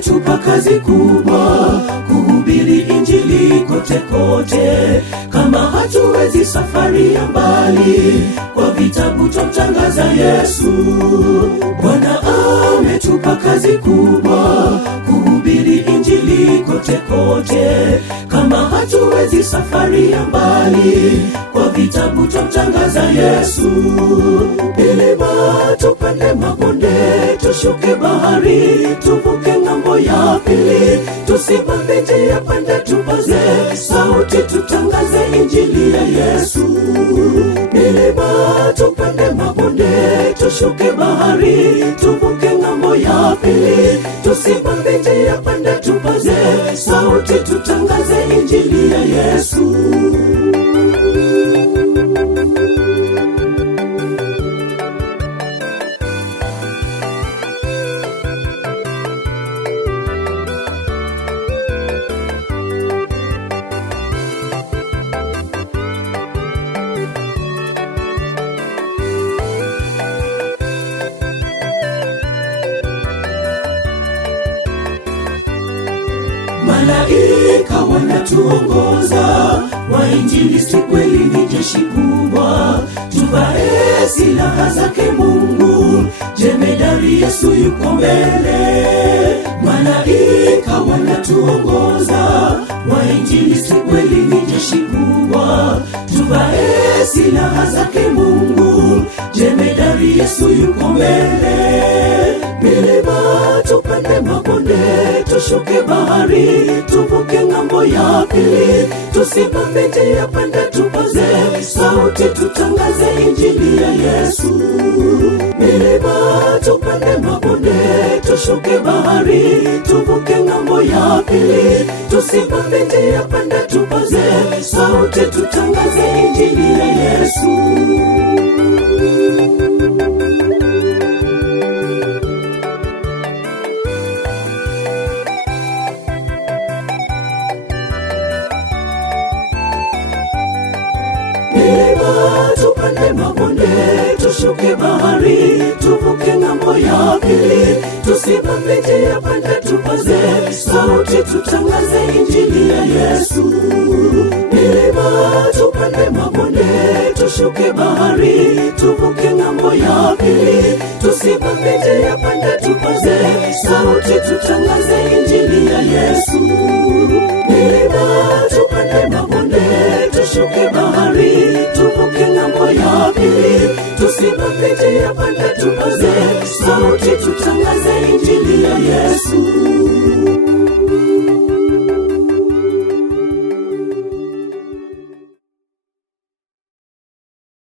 ametupa kazi kubwa, kuhubiri injili kote kote. Kama hatuwezi safari ya mbali, kwa vitabu tumtangaza Yesu. Bwana ametupa kazi kubwa, kuhubiri injili kote kote. Kama hatuwezi safari ya mbali, kwa vitabu tumtangaza Yesu. Milima tupande, mabonde tushuke, bahari tuvuke ng'ambo ya pili. Tusimame njia pande, tupaze sauti, tutangaze injili ya Yesu. Milima tupande, mabonde tushuke, bahari tuvuke ng'ambo ya pili. Tusimame njia pande, tupaze sauti, tutangaze injili ya Yesu. Malaika wanatuongoza, wainjilisti kweli ni jeshi kubwa. Tuvae silaha zake Mungu, jemedari Yesu yuko mbele. Malaika wanatuongoza, wainjilisti kweli ni jeshi kubwa. Tuvae silaha zake Mungu, jemedari Yesu yuko mbele. Milima tupande, mabonde tushuke, bahari tuvuke ng'ambo ya pili. Tusimame njia pande, tupaze sauti, tutangaze injili ya Yesu. Milima tupande, mabonde tushuke, bahari tuvuke ng'ambo ya pili. Tusimame njia pande, tupaze sauti, tutangaze injili ya Yesu. Milima tupande, mabonde tushuke, bahari tuvuke ng'ambo ya pili. Tusimame njia pande, tupaze sauti, tutangaze injili ya Yesu. Milima tupande, mabonde tushuke, bahari tuvuke ng'ambo ya pili. Tusimame njia pande, tupaze sauti, tutangaze injili ya Yesu. Milima